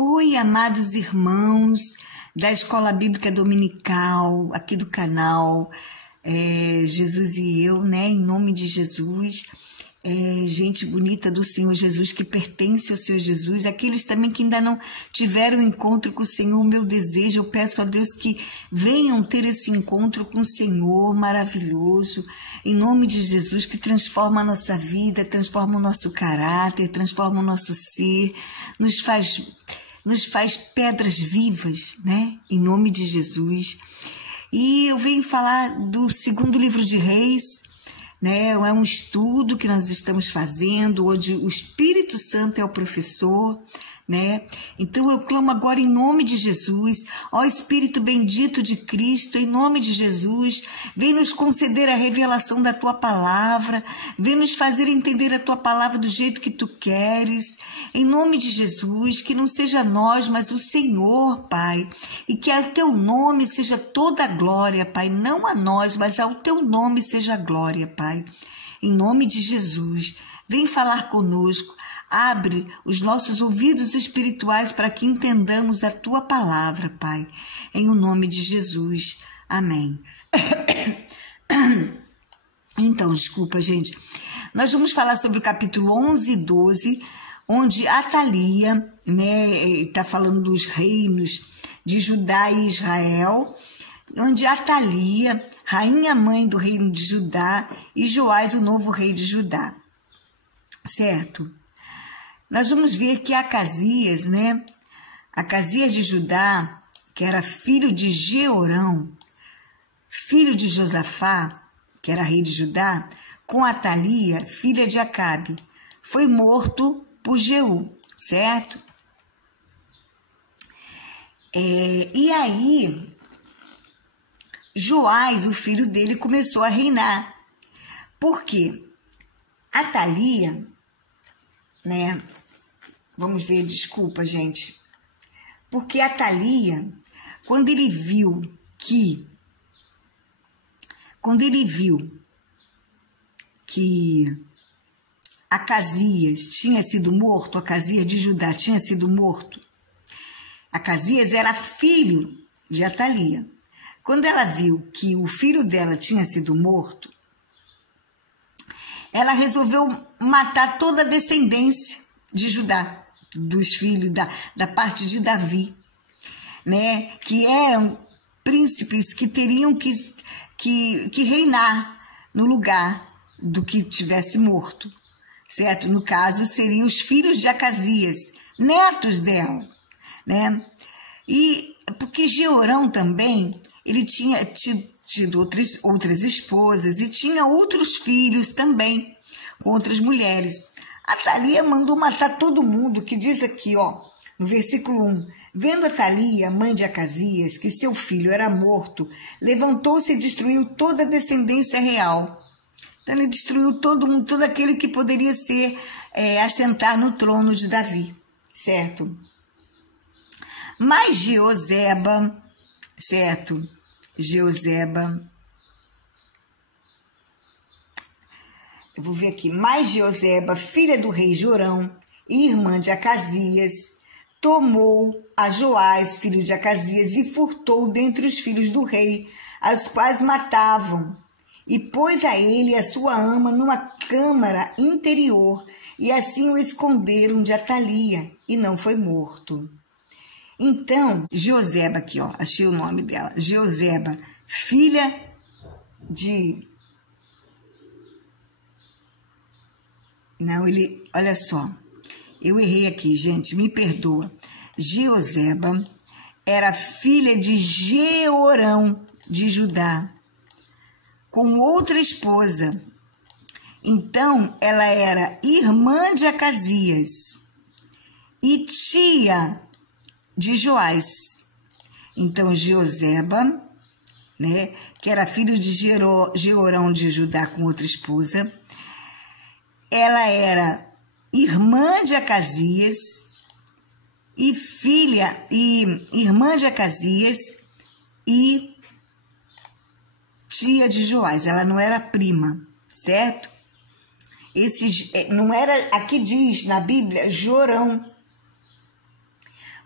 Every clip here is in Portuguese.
Oi, amados irmãos da Escola Bíblica Dominical, aqui do canal Jesus e eu, né? Em nome de Jesus, gente bonita do Senhor Jesus, que pertence ao Senhor Jesus, aqueles também que ainda não tiveram encontro com o Senhor, meu desejo, eu peço a Deus que venham ter esse encontro com o Senhor maravilhoso, em nome de Jesus, que transforma a nossa vida, transforma o nosso caráter, transforma o nosso ser, nos faz pedras vivas, né? Em nome de Jesus. E eu venho falar do segundo livro de Reis, né? É um estudo que nós estamos fazendo, onde o Espírito Santo é o professor, né? Então eu clamo agora em nome de Jesus, ó Espírito bendito de Cristo, em nome de Jesus, vem nos conceder a revelação da tua palavra, vem nos fazer entender a tua palavra do jeito que tu queres, em nome de Jesus, que não seja nós, mas o Senhor, Pai, e que ao teu nome seja toda a glória, Pai, não a nós, mas ao teu nome seja a glória, Pai, em nome de Jesus, vem falar conosco. Abre os nossos ouvidos espirituais para que entendamos a tua palavra, Pai, em o nome de Jesus. Amém. Então, desculpa, gente. Nós vamos falar sobre o capítulo 11 e 12, onde Atalia, né, está falando dos reinos de Judá e Israel, onde Atalia, rainha mãe do reino de Judá, e Joás, o novo rei de Judá. Certo? Nós vamos ver que Acasias, né? Acasias de Judá, que era filho de Jeorão, filho de Josafá, que era rei de Judá, com Atalia, filha de Acabe, foi morto por Jeú, certo? E aí, Joás, o filho dele, começou a reinar. Por quê? Atalia, né? Vamos ver, desculpa, gente. Porque Atalia, quando ele viu que Acasias tinha sido morto, Acasias de Judá tinha sido morto, Acasias era filho de Atalia. Quando ela viu que o filho dela tinha sido morto, ela resolveu matar toda a descendência de Judá, dos filhos da parte de Davi, né? Que eram príncipes que teriam que reinar no lugar do que tivesse morto, certo? No caso, seriam os filhos de Acasias, netos dela, né? E porque Jeorão também, ele tinha tido outras esposas e tinha outros filhos também com outras mulheres. Atalia mandou matar todo mundo, que diz aqui, ó, no versículo 1, vendo Atalia, mãe de Acasias, que seu filho era morto, levantou-se e destruiu toda a descendência real. Então ele destruiu todo mundo, todo aquele que poderia assentar no trono de Davi, certo? Mas Jeozeba, certo? Eu vou ver aqui. Mas Jeozeba, filha do rei Jorão e irmã de Acasias, tomou a Joás, filho de Acasias, e furtou dentre os filhos do rei, as quais matavam, e pôs a ele e a sua ama numa câmara interior, e assim o esconderam de Atalia, e não foi morto. Então, Jeozeba, aqui, ó, achei o nome dela, Jeozeba, filha de... Não, olha só, eu errei aqui, gente, me perdoa. Jeozeba era filha de Jeorão de Judá, com outra esposa. Então, ela era irmã de Acasias e tia de Joás. Então, Jeozeba, né, que era filho de Jeorão de Judá com outra esposa, ela era irmã de Acasias e irmã de Acasias e tia de Joás. Ela não era prima, certo? Não era, aqui diz na Bíblia, Jorão.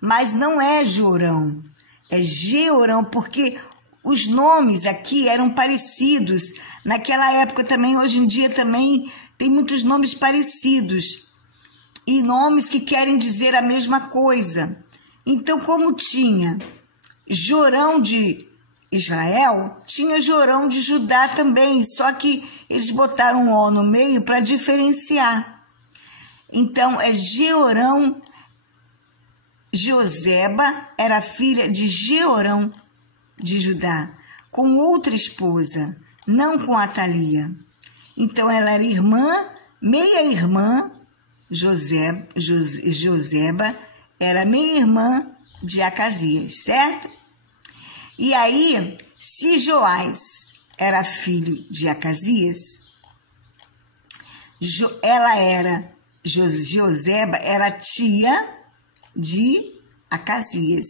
mas não é Jorão, é Jeorão, porque os nomes aqui eram parecidos. Naquela época também, hoje em dia também tem muitos nomes parecidos e nomes que querem dizer a mesma coisa. Então, como tinha Jorão de Israel, tinha Jorão de Judá também, só que eles botaram um O no meio para diferenciar. Então, é Jeorão. Joseba era filha de Jeorão de Judá, com outra esposa, não com Atalia. Então, ela era irmã, meia-irmã, Joseba era meia-irmã de Acasias, certo? E aí, se Joás era filho de Acasias, Joseba era tia de Acasias,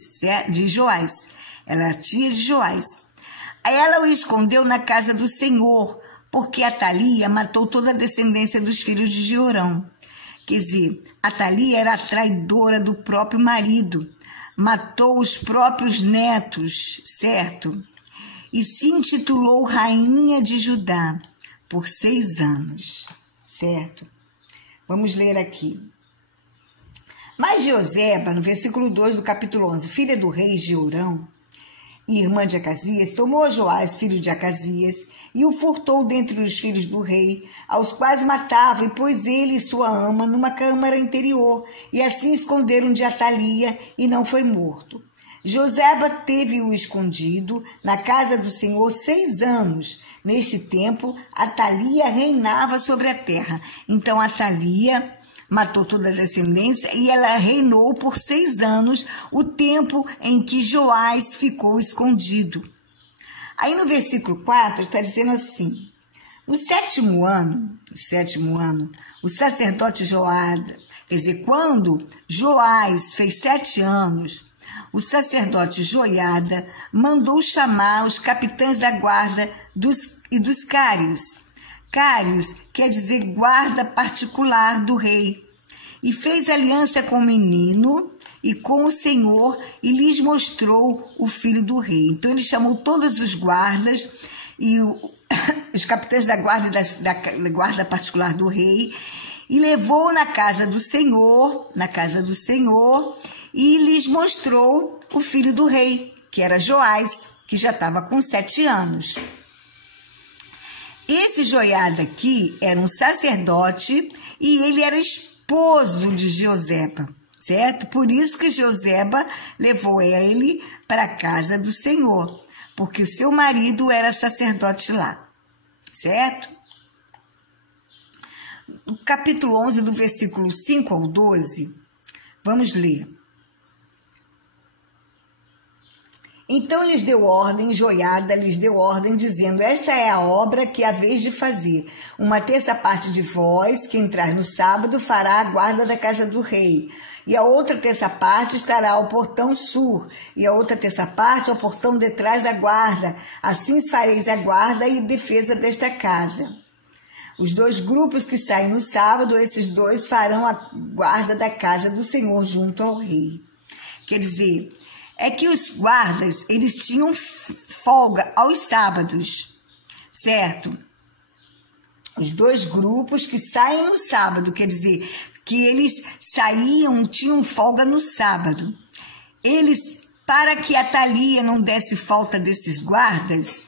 de Joás. Ela era tia de Joás. Aí ela o escondeu na casa do Senhor, porque Atalia matou toda a descendência dos filhos de Jeorão. Quer dizer, Atalia era a traidora do próprio marido, matou os próprios netos, certo? E se intitulou Rainha de Judá por 6 anos, certo? Vamos ler aqui. Mas Joseba, no versículo 2 do capítulo 11, filha do rei Jeorão e irmã de Acasias, tomou Joás, filho de Acasias, e o furtou dentre os filhos do rei, aos quais matava, e pôs ele e sua ama numa câmara interior, e assim esconderam de Atalia, e não foi morto. Joseba teve-o escondido na casa do Senhor 6 anos. Neste tempo, Atalia reinava sobre a terra. Então, Atalia matou toda a descendência e ela reinou por 6 anos, o tempo em que Joás ficou escondido. Aí no versículo 4 está dizendo assim: no sétimo ano, o sacerdote Joada, quer dizer, quando Joás fez 7 anos, o sacerdote Joiada mandou chamar os capitães da guarda e dos cários. Cários quer dizer guarda particular do rei. E fez aliança com o menino e com o Senhor e lhes mostrou o filho do rei. Então ele chamou todos os guardas e os capitães da guarda e da guarda particular do rei e levou na casa do Senhor, e lhes mostrou o filho do rei, que era Joás, que já estava com 7 anos. Esse Joiada aqui era um sacerdote e ele era esposo de Joseba, certo? Por isso que Joseba levou ele para a casa do Senhor, porque o seu marido era sacerdote lá, certo? No capítulo 11, do versículo 5 ao 12, vamos ler. Então lhes deu ordem, Joiada lhes deu ordem, dizendo: esta é a obra que haveis de fazer. 1/3 parte de vós, que entrar no sábado, fará a guarda da casa do rei. E a outra 1/3 parte estará ao portão sul, e a outra 1/3 parte ao portão detrás da guarda. Assim fareis a guarda e defesa desta casa. Os 2 grupos que saem no sábado, esses 2 farão a guarda da casa do Senhor junto ao rei. Quer dizer, é que os guardas, eles tinham folga aos sábados, certo? Os 2 grupos que saem no sábado, quer dizer, que eles tinham folga no sábado. Eles, para que Atalia não desse falta desses guardas,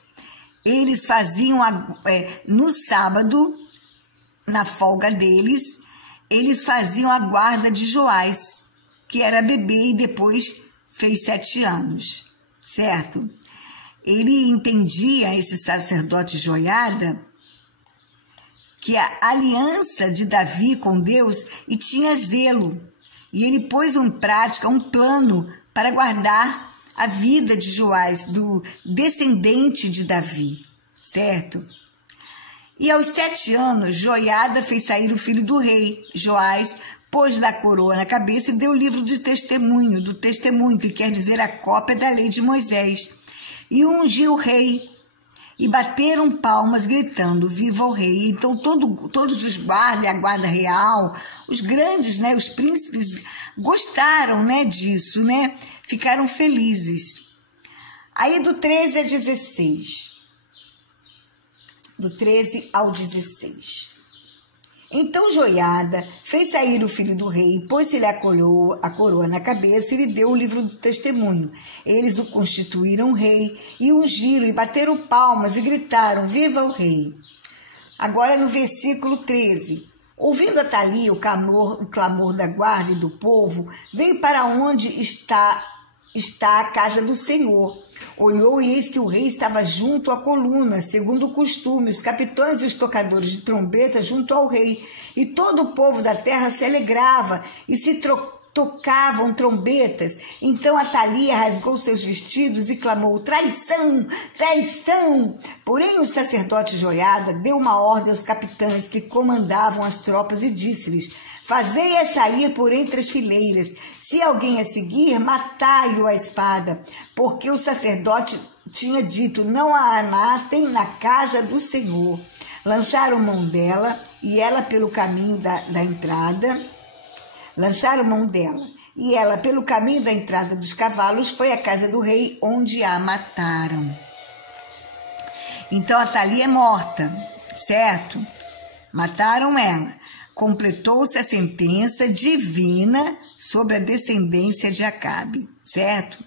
eles faziam, no sábado, na folga deles, eles faziam a guarda de Joás, que era bebê e depois fez 7 anos, certo? Ele entendia, esse sacerdote Joiada, que a aliança de Davi com Deus e tinha zelo. E ele pôs em prática um plano para guardar a vida de Joás, do descendente de Davi, certo? E aos 7 anos, Joiada fez sair o filho do rei, Joás, pôs da coroa na cabeça e deu o livro do testemunho, que quer dizer a cópia da lei de Moisés, e ungiu o rei. e bateram palmas gritando, viva o rei. Então todos os guardas, a guarda real, os grandes, né, os príncipes gostaram, né, disso, né, ficaram felizes. Aí do 13 a 16, do 13 ao 16. Então Joiada fez sair o filho do rei, pôs-lhe a coroa na cabeça e lhe deu o livro do testemunho. Eles o constituíram rei e ungiram e bateram palmas e gritaram, viva o rei. Agora no versículo 13. Ouvindo Atalia o clamor da guarda e do povo, veio para onde está a casa do Senhor. Olhou e eis que o rei estava junto à coluna, segundo o costume, os capitães e os tocadores de trombeta junto ao rei. E todo o povo da terra se alegrava e se tocavam trombetas. Então Atalia rasgou seus vestidos e clamou, traição, traição! Porém o sacerdote Joiada deu uma ordem aos capitães que comandavam as tropas e disse-lhes, fazei-a sair por entre as fileiras. Se alguém a seguir, matai-o à espada, porque o sacerdote tinha dito, não a matem na casa do Senhor. Lançaram mão dela e ela pelo caminho da entrada, dos cavalos, foi à casa do rei, onde a mataram. Então Atalia é morta, certo? Mataram ela. Completou-se a sentença divina sobre a descendência de Acabe, certo?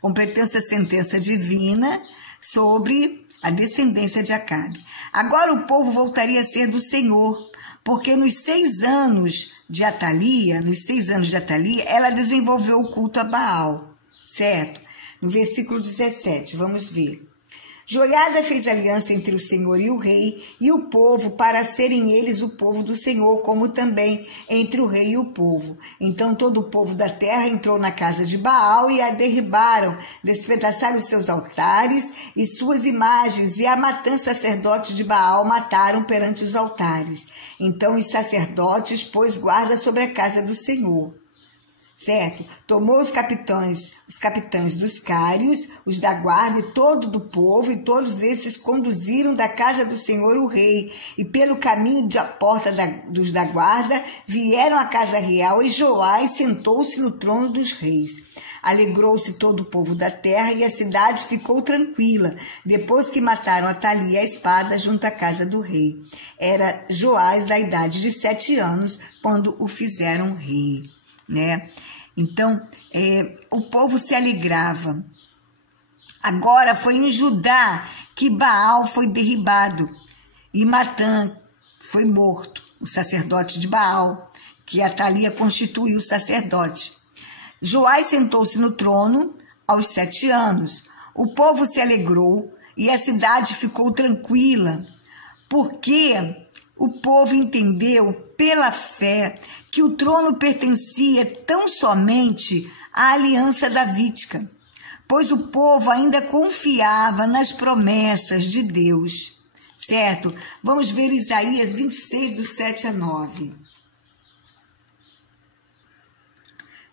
Completou-se a sentença divina sobre a descendência de Acabe. Agora o povo voltaria a ser do Senhor, porque nos 6 anos de Atalia, ela desenvolveu o culto a Baal, certo? No versículo 17, vamos ver. Joiada fez aliança entre o Senhor e o rei e o povo para serem eles o povo do Senhor, como também entre o rei e o povo. Então todo o povo da terra entrou na casa de Baal e a derribaram, despedaçaram os seus altares e suas imagens, e a matã sacerdotes de Baal mataram perante os altares. Então os sacerdotes pôs guarda sobre a casa do Senhor. Certo? Tomou os capitães dos cários, os da guarda e todo do povo, e todos esses conduziram da casa do Senhor o rei, e pelo caminho da porta dos da guarda vieram à casa real, e Joás sentou-se no trono dos reis. Alegrou-se todo o povo da terra, e a cidade ficou tranquila, depois que mataram Atalia a espada junto à casa do rei. Era Joás da idade de 7 anos, quando o fizeram rei, né? Então, o povo se alegrava. Agora foi em Judá que Baal foi derribado e Matã foi morto, o sacerdote de Baal, que Atalia constituiu o sacerdote. Joás sentou-se no trono aos 7 anos. O povo se alegrou e a cidade ficou tranquila, porque o povo entendeu pela fé que o trono pertencia tão somente à aliança davídica, pois o povo ainda confiava nas promessas de Deus, certo? Vamos ver Isaías 26, do 7 a 9.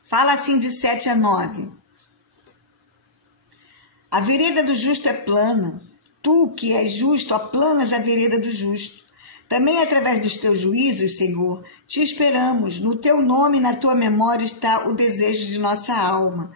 Fala assim de 7 a 9. A vereda do justo é plana, tu que és justo aplanas a vereda do justo. Também através dos teus juízos, Senhor, te esperamos. No teu nome e na tua memória está o desejo de nossa alma.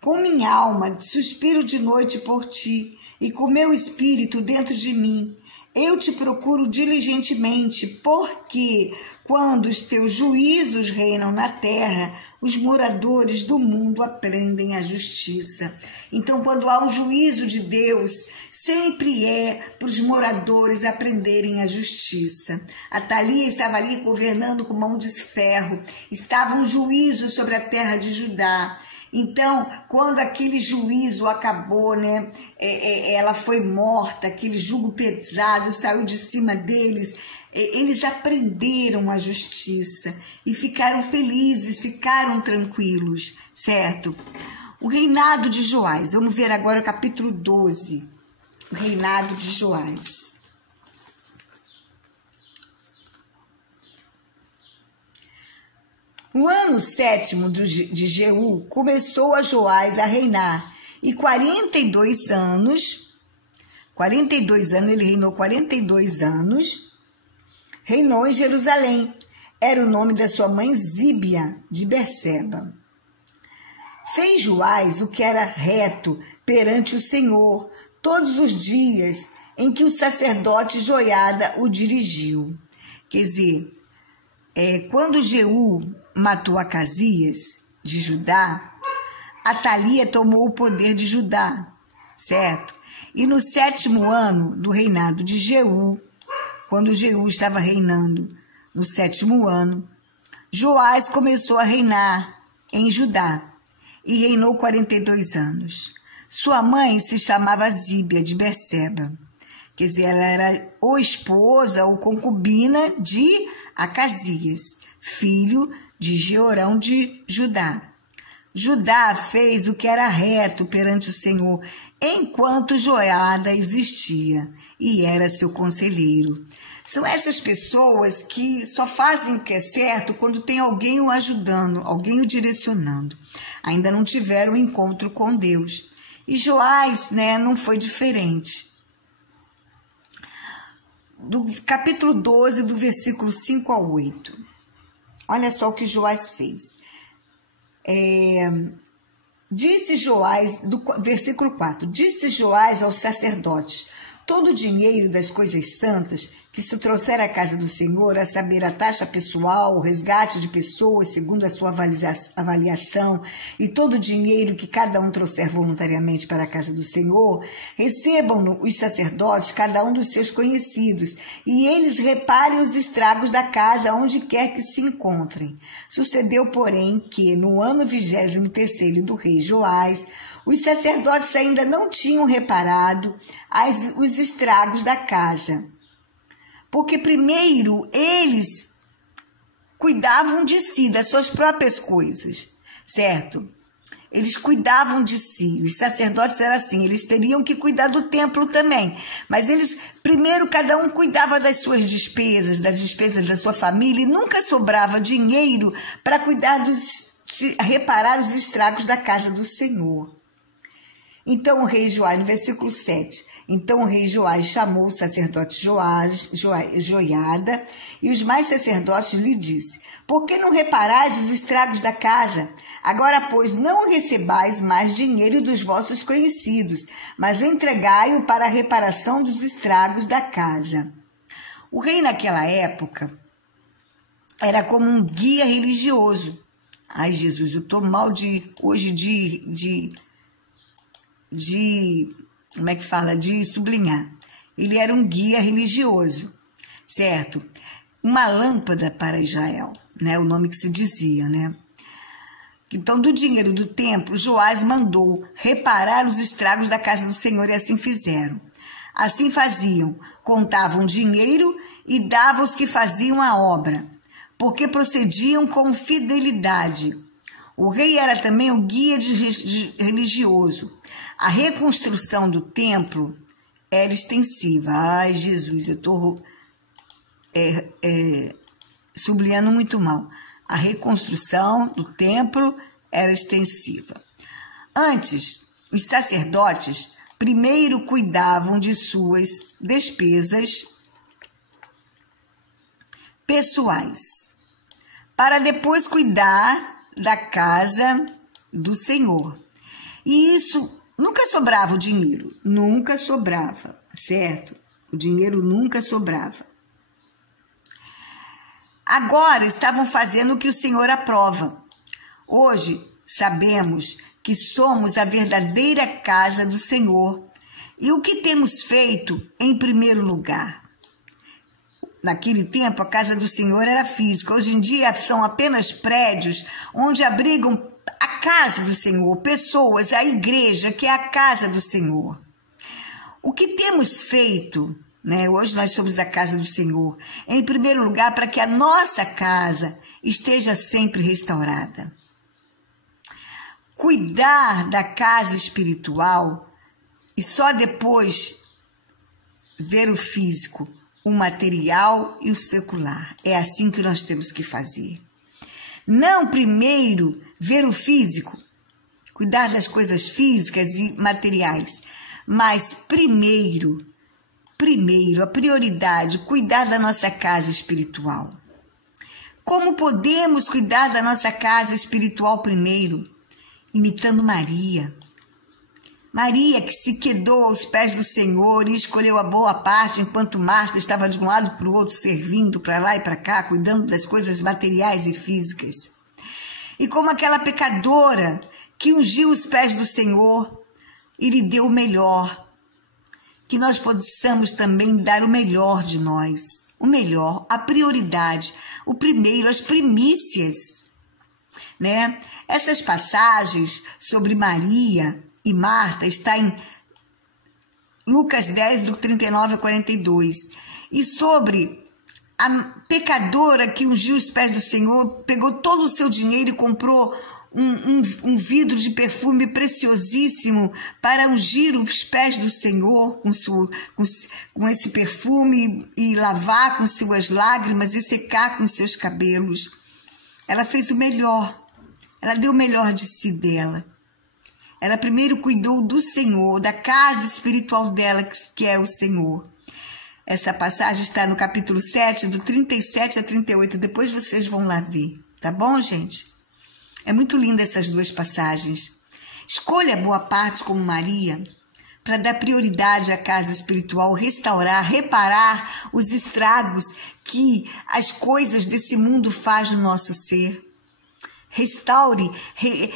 Com minha alma suspiro de noite por ti, e com meu espírito dentro de mim. Eu te procuro diligentemente, porque quando os teus juízos reinam na terra, os moradores do mundo aprendem a justiça. Então, quando há um juízo de Deus, sempre é para os moradores aprenderem a justiça. Atalia estava ali governando com mão de ferro, estava um juízo sobre a terra de Judá. Então, quando aquele juízo acabou, né, ela foi morta, aquele jugo pesado saiu de cima deles, eles aprenderam a justiça e ficaram felizes, ficaram tranquilos, certo? O reinado de Joás, vamos ver agora o capítulo 12, o reinado de Joás. No ano 7º de Jeú, começou a Joás a reinar, e 42 anos, ele reinou 42 anos, reinou em Jerusalém. Era o nome da sua mãe Zíbia de Berseba. Fez Joás o que era reto perante o Senhor todos os dias em que o sacerdote Joiada o dirigiu. Quer dizer, quando Jeú matou Acasias de Judá, Atalia tomou o poder de Judá, certo? E no 7º ano do reinado de Jeú, quando Jeú estava reinando no 7º ano, Joás começou a reinar em Judá e reinou 42 anos. Sua mãe se chamava Zíbia de Berseba, quer dizer, ela era ou esposa ou concubina de Acasias, filho de Jeorão de Judá. Judá fez o que era reto perante o Senhor, enquanto Joiada existia e era seu conselheiro. São essas pessoas que só fazem o que é certo quando tem alguém o ajudando, alguém o direcionando. Ainda não tiveram encontro com Deus. E Joás, não foi diferente. Do capítulo 12, do versículo 5 ao 8. Olha só o que Joás fez. Disse Joás, do versículo 4, disse Joás aos sacerdotes: todo o dinheiro das coisas santas que se trouxer à casa do Senhor, a saber, a taxa pessoal, o resgate de pessoas segundo a sua avaliação, e todo o dinheiro que cada um trouxer voluntariamente para a casa do Senhor, recebam-no os sacerdotes, cada um dos seus conhecidos, e eles reparem os estragos da casa, onde quer que se encontrem. Sucedeu, porém, que no ano 23º do rei Joás, os sacerdotes ainda não tinham reparado os estragos da casa, porque primeiro eles cuidavam de si, das suas próprias coisas, certo? Eles cuidavam de si, os sacerdotes eram assim, eles teriam que cuidar do templo também, mas eles, primeiro cada um cuidava das suas despesas, das despesas da sua família, e nunca sobrava dinheiro para reparar os estragos da casa do Senhor. Então o rei Joás, no versículo 7, então o rei Joás chamou o sacerdote Joiada e os mais sacerdotes lhe disse: por que não reparais os estragos da casa? Agora, pois, não recebais mais dinheiro dos vossos conhecidos, mas entregai-o para a reparação dos estragos da casa. O rei naquela época era como um guia religioso. Ai, Jesus, eu estou mal hoje como é que fala? De sublinhar. Ele era um guia religioso, certo? Uma lâmpada para Israel, o nome que se dizia, Então, do dinheiro do templo, Joás mandou reparar os estragos da casa do Senhor, e assim fizeram. Assim faziam, contavam dinheiro e davam os que faziam a obra, porque procediam com fidelidade. O rei era também o guia religioso. A reconstrução do templo era extensiva. Ai, Jesus, eu estou sublinhando muito mal. A reconstrução do templo era extensiva. Antes, os sacerdotes primeiro cuidavam de suas despesas pessoais, para depois cuidar da casa do Senhor. E isso nunca sobrava o dinheiro, nunca sobrava, certo? O dinheiro nunca sobrava. Agora estavam fazendo o que o Senhor aprova. Hoje sabemos que somos a verdadeira casa do Senhor. E o que temos feito em primeiro lugar? Naquele tempo, a casa do Senhor era física. Hoje em dia, são apenas prédios onde abrigam a casa do Senhor, pessoas, a igreja, que é a casa do Senhor. O que temos feito, hoje nós somos a casa do Senhor, em primeiro lugar, para que a nossa casa esteja sempre restaurada. Cuidar da casa espiritual e só depois ver o físico, o material e o secular. É assim que nós temos que fazer. Não primeiro ver o físico, cuidar das coisas físicas e materiais. Mas primeiro, a prioridade, cuidar da nossa casa espiritual. Como podemos cuidar da nossa casa espiritual primeiro? Imitando Maria. Maria, que se quedou aos pés do Senhor e escolheu a boa parte, enquanto Marta estava de um lado para o outro, servindo para lá e para cá, cuidando das coisas materiais e físicas. E como aquela pecadora que ungiu os pés do Senhor e lhe deu o melhor, que nós possamos também dar o melhor de nós, o melhor, a prioridade, o primeiro, as primícias, né? Essas passagens sobre Maria e Marta está em Lucas 10, do 39 a 42. E sobre a pecadora que ungiu os pés do Senhor, pegou todo o seu dinheiro e comprou um vidro de perfume preciosíssimo para ungir os pés do Senhor com esse perfume e lavar com suas lágrimas e secar com seus cabelos. Ela fez o melhor, ela deu o melhor de si dela. Ela primeiro cuidou do Senhor, da casa espiritual dela, que é o Senhor. Essa passagem está no capítulo 7, do 37 a 38. Depois vocês vão lá ver, tá bom, gente? É muito linda essas duas passagens. Escolha boa parte como Maria, para dar prioridade à casa espiritual, restaurar, reparar os estragos que as coisas desse mundo fazem no nosso ser. Restaure,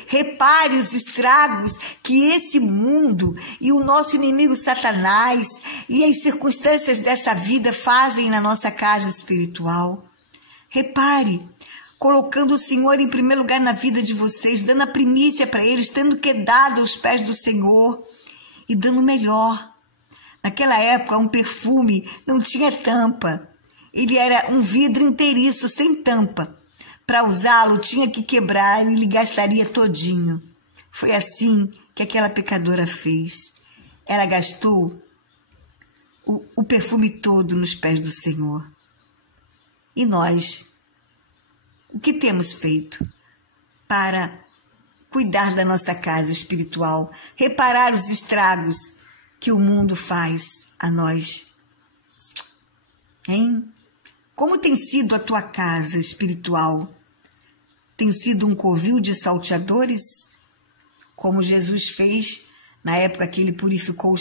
repare os estragos que esse mundo e o nosso inimigo Satanás e as circunstâncias dessa vida fazem na nossa casa espiritual. Repare, colocando o Senhor em primeiro lugar na vida de vocês, dando a primícia para eles, tendo quedado aos pés do Senhor e dando o melhor. Naquela época, um perfume não tinha tampa. Ele era um vidro inteiriço, sem tampa. Para usá-lo, tinha que quebrar e ele gastaria todinho. Foi assim que aquela pecadora fez. Ela gastou o perfume todo nos pés do Senhor. E nós, o que temos feito para cuidar da nossa casa espiritual, reparar os estragos que o mundo faz a nós? Hein? Como tem sido a tua casa espiritual? Tem sido um covil de salteadores? Como Jesus fez na época que ele purificou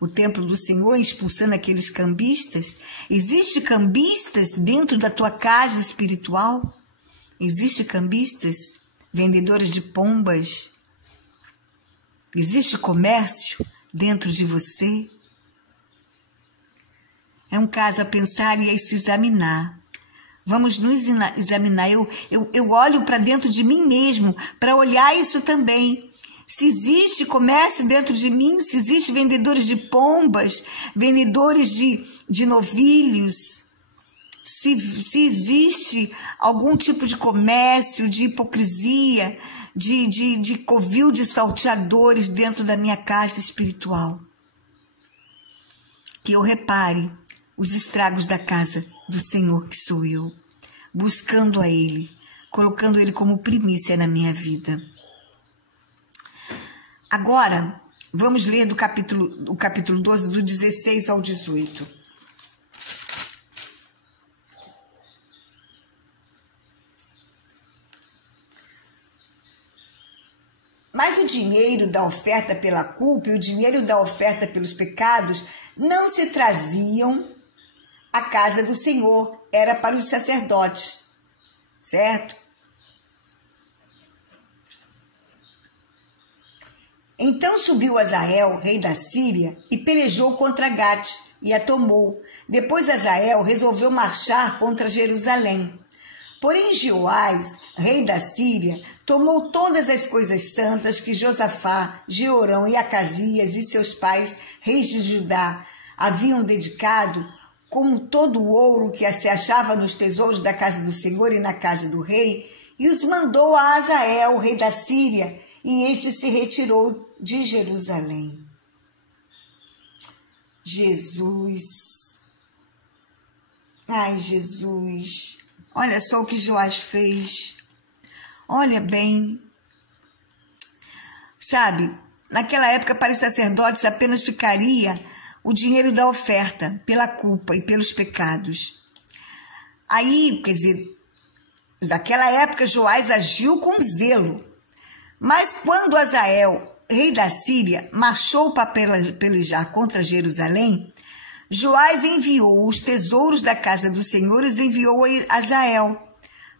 o templo do Senhor, expulsando aqueles cambistas? Existem cambistas dentro da tua casa espiritual? Existem cambistas, vendedores de pombas? Existe comércio dentro de você? É um caso a pensar e a se examinar. Vamos nos examinar. Eu olho para dentro de mim mesmo para olhar isso também. Se existe comércio dentro de mim, se existe vendedores de pombas, vendedores de novilhos, se existe algum tipo de comércio, de hipocrisia, de covil de salteadores dentro da minha casa espiritual. Que eu repare os estragos da casa do Senhor, que sou eu, buscando a Ele, colocando Ele como primícia na minha vida. Agora, vamos ler o capítulo 12, do 16 ao 18. Mas o dinheiro da oferta pela culpa e o dinheiro da oferta pelos pecados não se traziam à casa do Senhor, era para os sacerdotes, certo? Então subiu Azael, rei da Síria, e pelejou contra Gate e a tomou. Depois Azael resolveu marchar contra Jerusalém. Porém Jeoás, rei da Síria, tomou todas as coisas santas que Josafá, Jeorão e Acasias e seus pais, reis de Judá, haviam dedicado, como todo o ouro que se achava nos tesouros da casa do Senhor e na casa do rei, e os mandou a Azael, rei da Síria, e este se retirou de Jerusalém. Jesus, ai Jesus, olha só o que Joás fez, olha bem, Sabe, naquela época para os sacerdotes apenas ficaria o dinheiro da oferta pela culpa e pelos pecados. Aí, quer dizer, naquela época Joás agiu com zelo. Mas quando Azael, rei da Síria, marchou para pelejar contra Jerusalém, Joás enviou os tesouros da casa do Senhor e os enviou a Azael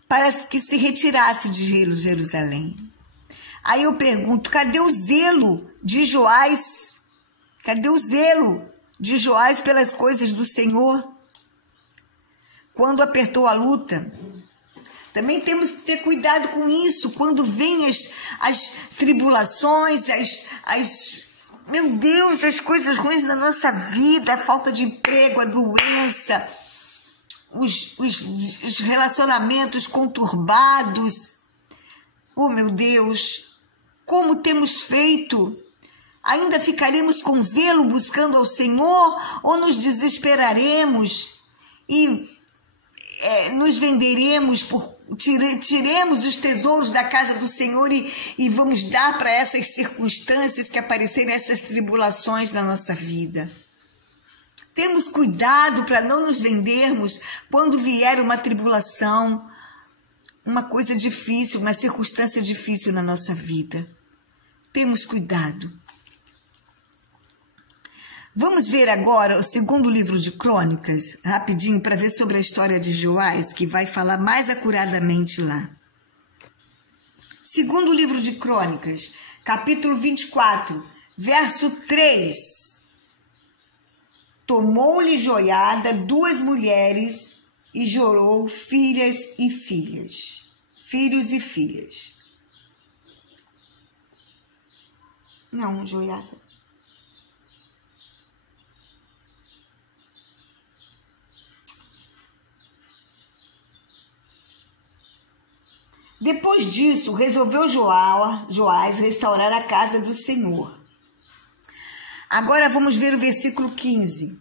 para que se retirasse de Jerusalém. Aí eu pergunto, cadê o zelo de Joás? Cadê o zelo de Joás pelas coisas do Senhor? Quando apertou a luta, também temos que ter cuidado com isso. Quando vêm as tribulações, meu Deus, as coisas ruins na nossa vida, a falta de emprego, a doença, os relacionamentos conturbados. Oh, meu Deus, como temos feito? Ainda ficaremos com zelo buscando ao Senhor ou nos desesperaremos e nos venderemos, tiremos os tesouros da casa do Senhor e vamos dar para essas circunstâncias que aparecerem, essas tribulações na nossa vida? Temos cuidado para não nos vendermos quando vier uma tribulação, uma coisa difícil, uma circunstância difícil na nossa vida. Temos cuidado. Vamos ver agora o segundo livro de Crônicas, rapidinho, para ver sobre a história de Joás, que vai falar mais acuradamente lá. Segundo livro de Crônicas, capítulo 24, verso 3. Tomou-lhe Joiada 2 mulheres e gerou filhas e filhas. Filhos e filhas. Não, Joiada. Depois disso, resolveu Joás restaurar a casa do Senhor. Agora vamos ver o versículo 15.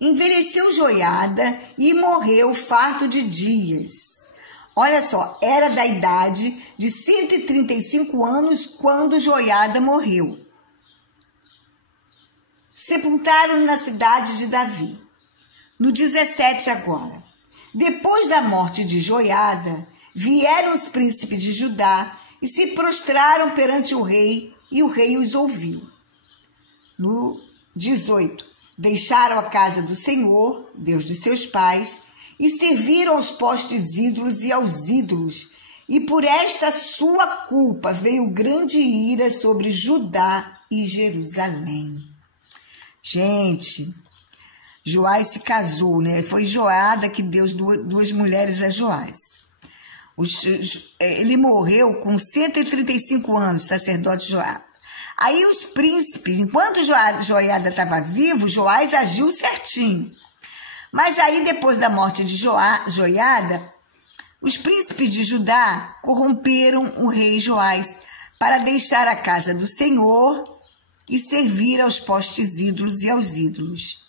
Envelheceu Joiada e morreu farto de dias. Olha só, era da idade de 135 anos quando Joiada morreu. Sepultaram na cidade de Davi. No 17 agora. Depois da morte de Joiada, vieram os príncipes de Judá e se prostraram perante o rei, e o rei os ouviu. No 18, deixaram a casa do Senhor, Deus de seus pais, e serviram aos postes ídolos e aos ídolos, e por esta sua culpa veio grande ira sobre Judá e Jerusalém. Gente, Joás se casou, né? Foi Joiada que deu 2 mulheres a Joás. Ele morreu com 135 anos, sacerdote Joiada. Aí os príncipes, enquanto Joiada estava vivo, Joás agiu certinho. Mas aí depois da morte de Joiada, os príncipes de Judá corromperam o rei Joás para deixar a casa do Senhor e servir aos postes ídolos e aos ídolos.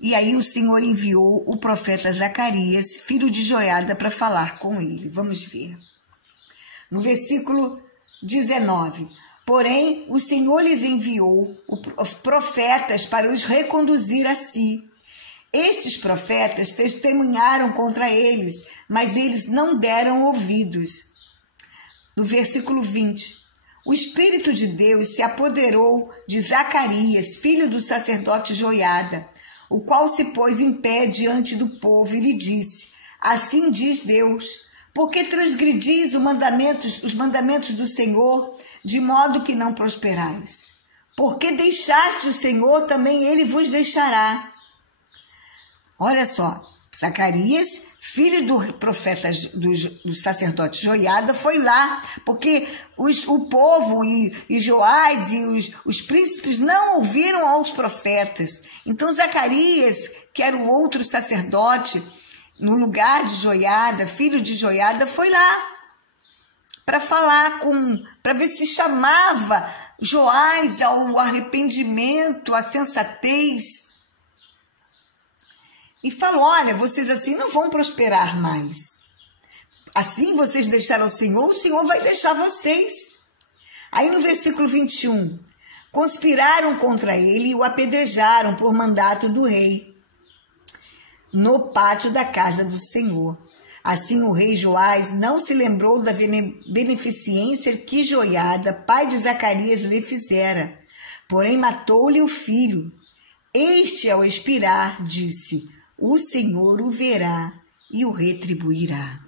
E aí o Senhor enviou o profeta Zacarias, filho de Joiada, para falar com ele. Vamos ver. No versículo 19. Porém, o Senhor lhes enviou profetas para os reconduzir a si. Estes profetas testemunharam contra eles, mas eles não deram ouvidos. No versículo 20. O Espírito de Deus se apoderou de Zacarias, filho do sacerdote Joiada, o qual se pôs em pé diante do povo e lhe disse: assim diz Deus, porque transgredis os mandamentos do Senhor, de modo que não prosperais. Porque deixaste o Senhor, também ele vos deixará. Olha só, Zacarias, filho do profeta, do sacerdote Joiada, foi lá, porque o povo e Joás e os príncipes não ouviram aos profetas. Então Zacarias, que era o outro sacerdote, no lugar de Joiada, filho de Joiada, foi lá para falar para ver se chamava Joás ao arrependimento, à sensatez. E falou: olha, vocês assim não vão prosperar mais. Assim vocês deixaram o Senhor vai deixar vocês. Aí no versículo 21, conspiraram contra ele e o apedrejaram por mandato do rei no pátio da casa do Senhor. Assim o rei Joás não se lembrou da beneficência que Joiada, pai de Zacarias, lhe fizera, porém matou-lhe o filho. Este, ao expirar, disse: o Senhor o verá e o retribuirá.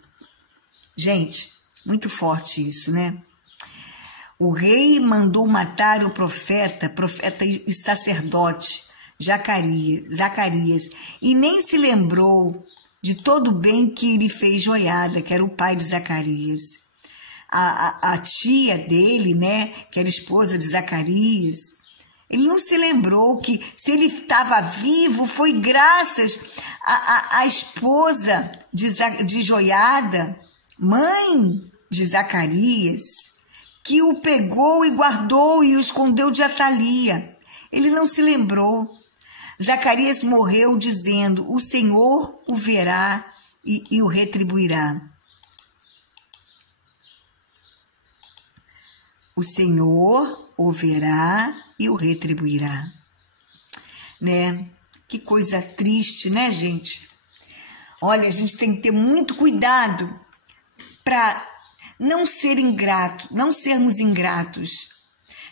Gente, muito forte isso, né? O rei mandou matar o profeta e sacerdote Zacarias, e nem se lembrou de todo o bem que lhe fez Joiada, que era o pai de Zacarias. A tia dele, né, que era esposa de Zacarias, ele não se lembrou que se ele estava vivo foi graças à esposa de Joiada, mãe de Zacarias, que o pegou e guardou e o escondeu de Atalia. Ele não se lembrou. Zacarias morreu dizendo: o Senhor o verá e o retribuirá. O Senhor o verá e o retribuirá. Né? Que coisa triste, né, gente? Olha, a gente tem que ter muito cuidado para não ser ingrato, não sermos ingratos.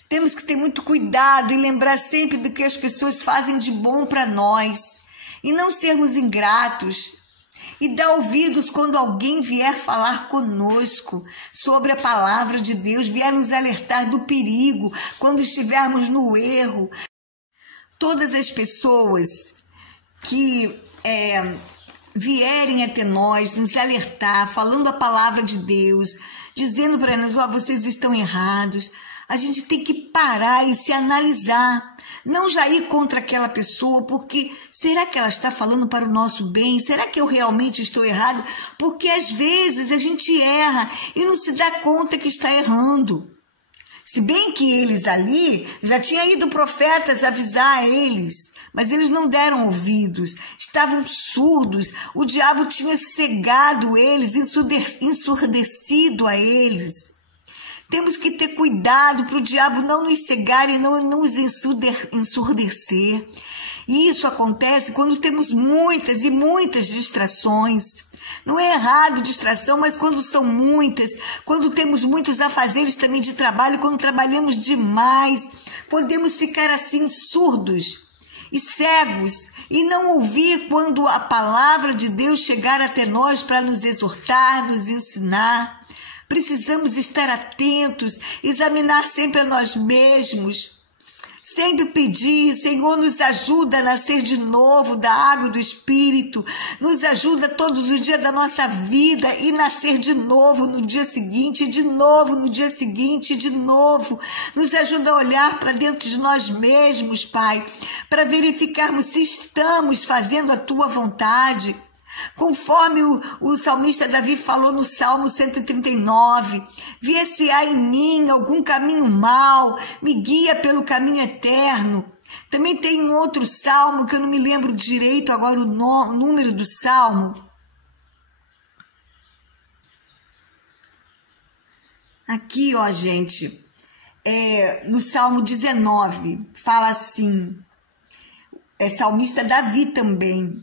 Temos que ter muito cuidado e lembrar sempre do que as pessoas fazem de bom para nós e não sermos ingratos. E dar ouvidos quando alguém vier falar conosco sobre a palavra de Deus, vier nos alertar do perigo, quando estivermos no erro. Todas as pessoas que vierem até nós, nos alertar, falando a palavra de Deus, dizendo para nós: ó, vocês estão errados. A gente tem que parar e se analisar. Não já ir contra aquela pessoa, porque será que ela está falando para o nosso bem? Será que eu realmente estou errado? Porque às vezes a gente erra e não se dá conta que está errando. Se bem que eles ali, já tinha ido profetas avisar eles, mas eles não deram ouvidos, estavam surdos, o diabo tinha cegado eles, ensurdecido a eles. Temos que ter cuidado para o diabo não nos cegar e não nos ensurdecer. E isso acontece quando temos muitas e muitas distrações. Não é errado distração, mas quando são muitas, quando temos muitos afazeres também de trabalho, quando trabalhamos demais, podemos ficar assim surdos e cegos e não ouvir quando a palavra de Deus chegar até nós para nos exortar, nos ensinar. Precisamos estar atentos, examinar sempre a nós mesmos, sempre pedir: Senhor, nos ajuda a nascer de novo da água do Espírito, nos ajuda todos os dias da nossa vida e nascer de novo no dia seguinte, de novo no dia seguinte, de novo. Nos ajuda a olhar para dentro de nós mesmos, Pai, para verificarmos se estamos fazendo a Tua vontade. Conforme o salmista Davi falou no Salmo 139, vê se há em mim algum caminho mau, me guia pelo caminho eterno. Também tem um outro salmo que eu não me lembro direito agora o número do salmo. Aqui, ó, gente, no Salmo 19, fala assim, salmista Davi também: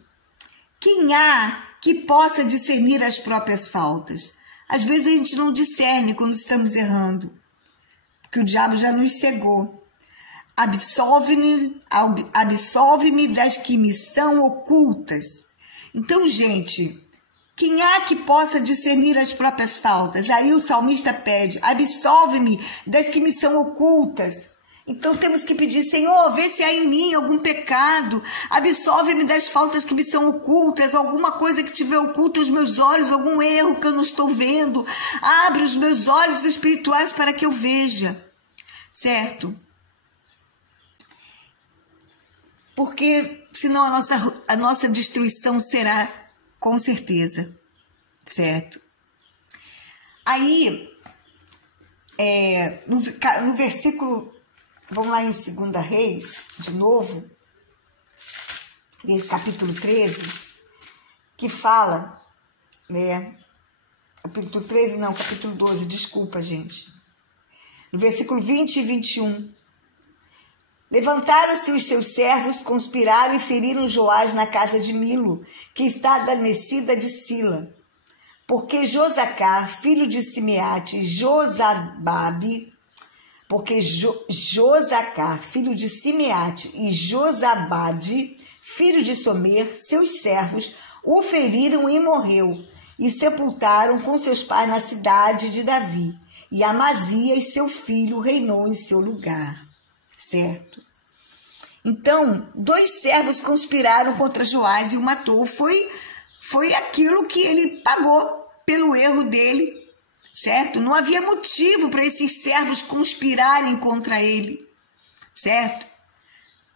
quem há que possa discernir as próprias faltas? Às vezes a gente não discerne quando estamos errando, porque o diabo já nos cegou. Absolve-me das que me são ocultas. Então, gente, quem há que possa discernir as próprias faltas? Aí o salmista pede: absolve-me das que me são ocultas. Então temos que pedir: Senhor, vê se há em mim algum pecado, absolve-me das faltas que me são ocultas, alguma coisa que tiver oculta aos meus olhos, algum erro que eu não estou vendo. Abre os meus olhos espirituais para que eu veja, certo? Porque senão a nossa destruição será com certeza, certo? Aí, no versículo... Vamos lá em 2 Reis, de novo, capítulo 13, que fala, né? Capítulo 13, não, capítulo 12, desculpa, gente. No versículo 20 e 21. Levantaram-se os seus servos, conspiraram e feriram Joás na casa de Milo, que está adormecida de Sila. Porque Josacar, filho de Simeate, Josacar, filho de Simeate e Josabade, filho de Somer, seus servos, o feriram e morreu, e sepultaram com seus pais na cidade de Davi. E Amazias, seu filho, reinou em seu lugar. Certo? Então, 2 servos conspiraram contra Joás e o matou. Foi aquilo que ele pagou pelo erro dele, certo? Não havia motivo para esses servos conspirarem contra ele, certo?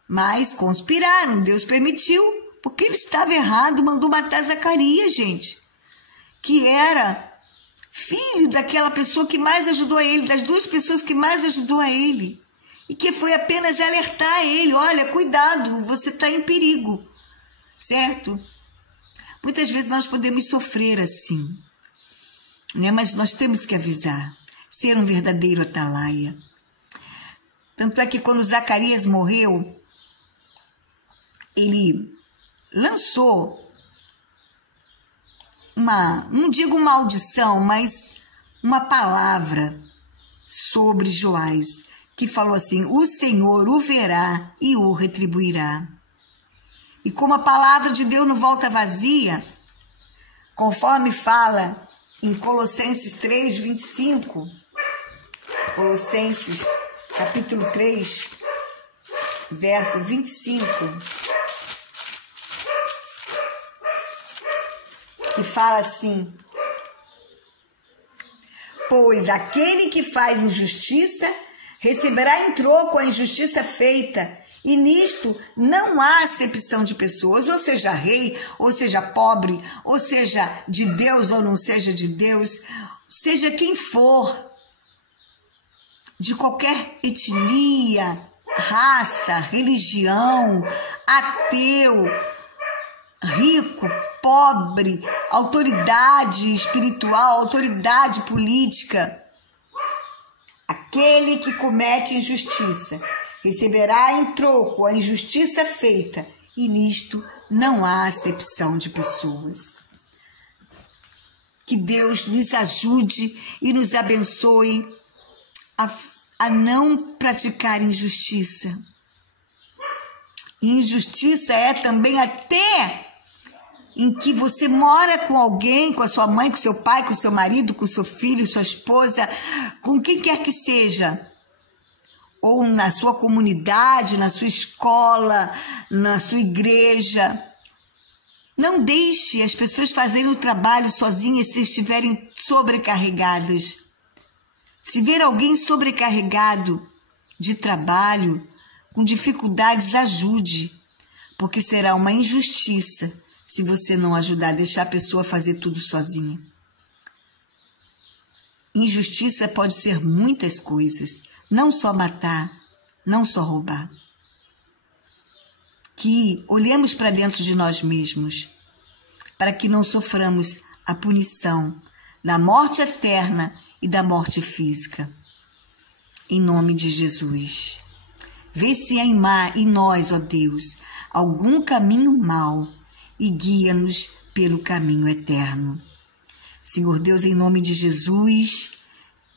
Mas conspiraram, Deus permitiu, porque ele estava errado, mandou matar Zacarias, gente, que era filho daquela pessoa que mais ajudou a ele, das 2 pessoas que mais ajudou a ele, e que foi apenas alertar ele: olha, cuidado, você está em perigo, certo? Muitas vezes nós podemos sofrer assim, né? Mas nós temos que avisar, ser um verdadeiro atalaia. Tanto é que quando Zacarias morreu, ele lançou não digo maldição, mas uma palavra sobre Joás, que falou assim: o Senhor o verá e o retribuirá. E como a palavra de Deus não volta vazia, conforme fala em Colossenses 3, 25, Colossenses capítulo 3, verso 25, que fala assim: pois aquele que faz injustiça receberá em troco a injustiça feita, e nisto não há acepção de pessoas, ou seja rei, ou seja pobre, ou seja de Deus ou não seja de Deus, seja quem for, de qualquer etnia, raça, religião, ateu, rico, pobre, autoridade espiritual, autoridade política. Aquele que comete injustiça receberá em troco a injustiça feita, e nisto não há acepção de pessoas. Que Deus nos ajude e nos abençoe a não praticar injustiça. Injustiça é também até em que você mora com alguém, com a sua mãe, com seu pai, com seu marido, com seu filho, sua esposa, com quem quer que seja, ou na sua comunidade, na sua escola, na sua igreja. Não deixe as pessoas fazerem o trabalho sozinhas se estiverem sobrecarregadas. Se ver alguém sobrecarregado de trabalho, com dificuldades, ajude, porque será uma injustiça se você não ajudar, deixar a pessoa fazer tudo sozinha. Injustiça pode ser muitas coisas, não só matar, não só roubar. Que olhemos para dentro de nós mesmos, para que não soframos a punição da morte eterna e da morte física. Em nome de Jesus. Vê se há em nós, ó Deus, algum caminho mau, e guia-nos pelo caminho eterno. Senhor Deus, em nome de Jesus,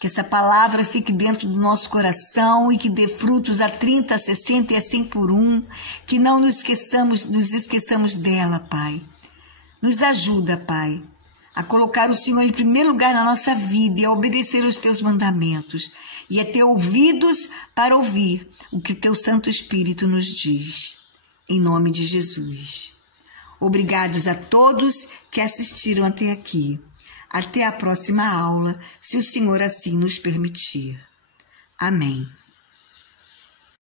que essa palavra fique dentro do nosso coração e que dê frutos a 30, a 60 e a 100 por um, que não nos esqueçamos dela, Pai. Nos ajuda, Pai, a colocar o Senhor em primeiro lugar na nossa vida e a obedecer aos Teus mandamentos e a ter ouvidos para ouvir o que Teu Santo Espírito nos diz. Em nome de Jesus. Obrigados a todos que assistiram até aqui. Até a próxima aula, se o Senhor assim nos permitir. Amém.